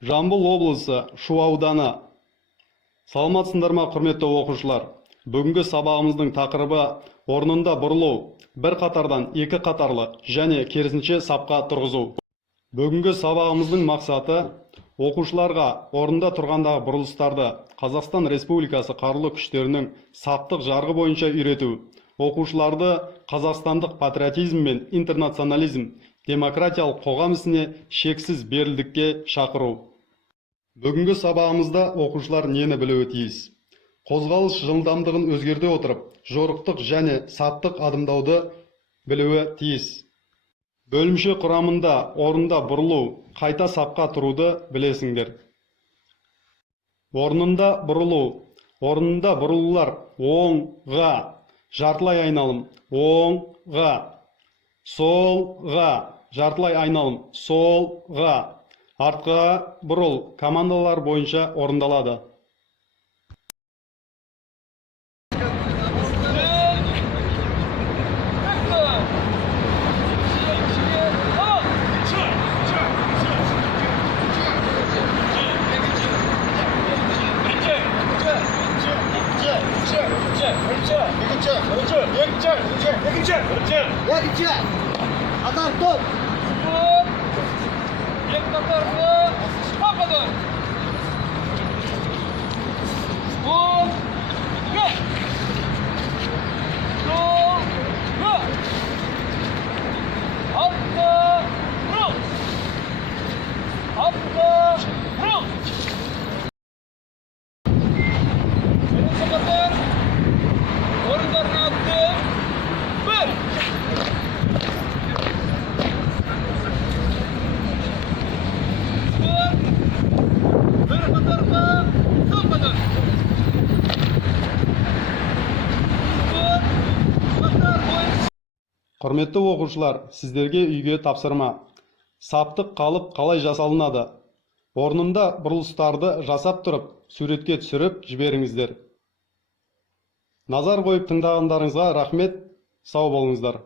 Жамбыл облысы Шу ауданы. Саламатсыздар ма, құрметті оқушылар? Бүгінгі сабағымыздың тақырыбы орнында бұрылу, бір қатардан екі қатарлы және керісінше сапқа тұрғызу. Бүгінгі сабағымыздың мақсаты оқушыларға орында тұрғандағы бұрылыстарды Қазақстан Республикасы қарулы күштерінің саптық жарғы бойынша үйрету, оқушыларды қазақстандық патриотизм мен интернационализм, демократиялық қоғам ісіне шексіз берілдікке шақыру. Бүгінгі сабағымызда оқушылар нені білуі тиіс? Қозғалыс жылдамдығын өзгерте отырып, жорықтық және саптық адымдауды білуі тиіс. Бөлімше құрамында орында бұрылу, қайта сапқа тұруды білесіңдер. Орнында бұрылу. Орнында бұрылулар: оңға, жартылай айналым, оңға, солға, жартылай айналым, солға, артқа бұрыл командалар бойынша орындалады. Құрметті оқушылар, сіздерге үйге тапсырма. Саптық қалып қалай жасалынады? Орнында бұрылыстарды жасап тұрып, суретке түсіріп жіберіңіздер. Назар қойып тыңдағандарыңызға рахмет. Сау болыңыздар.